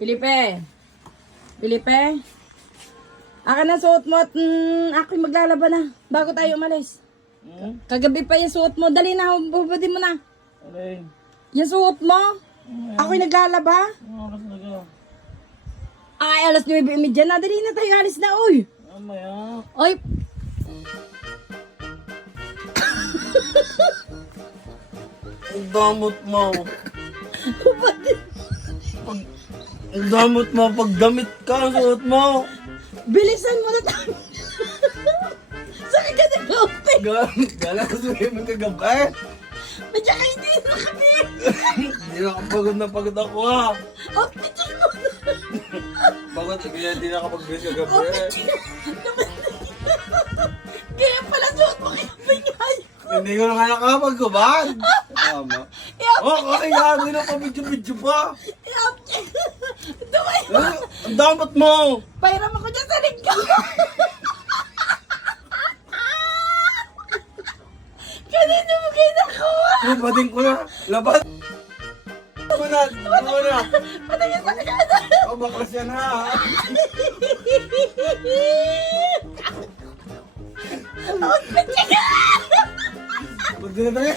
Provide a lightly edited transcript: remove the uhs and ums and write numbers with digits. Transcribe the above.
Felipe. Felipe. Akin na suot mo at ako'y maglalaba na bago tayo umalis. Kagabi pa yung suot mo. Dali na, bubudin mo na. Alay. Yung suot mo. Ako'y naglalaba. Oras na ka. Ay, alas 9:30 na. Dali na tayo, alis na, uy. Mamaya. Oy. Ang damot mo. Ang damot mo. Pag damit ka, ang suot mo. Bilisan mo na tayo. Sakit ka na kape. Gala ka sabihin mo kagabi. Medyo kayo hindi na kami. Hindi na pagod ako ha. Oh, medyo mo na. Pagod, kaya hindi nakapag-dress kagabi. Oh, medyo. Kaya pala suot mo kaya bingay ko. Hindi ko na nga nakapag-kubad. Tama. Oh, kasi nga, hindi na pa-video-video pa. Dumay mo. Ang damot mo. Pairam ako dyan sa lingkang. Kanino mo kayo nakuha? Lubatin ko na. Laban. Ano na? Ano na? Patingin sa kagada. Oh, baklas yan ha. Oh, medyo ka. Pagod na tayo.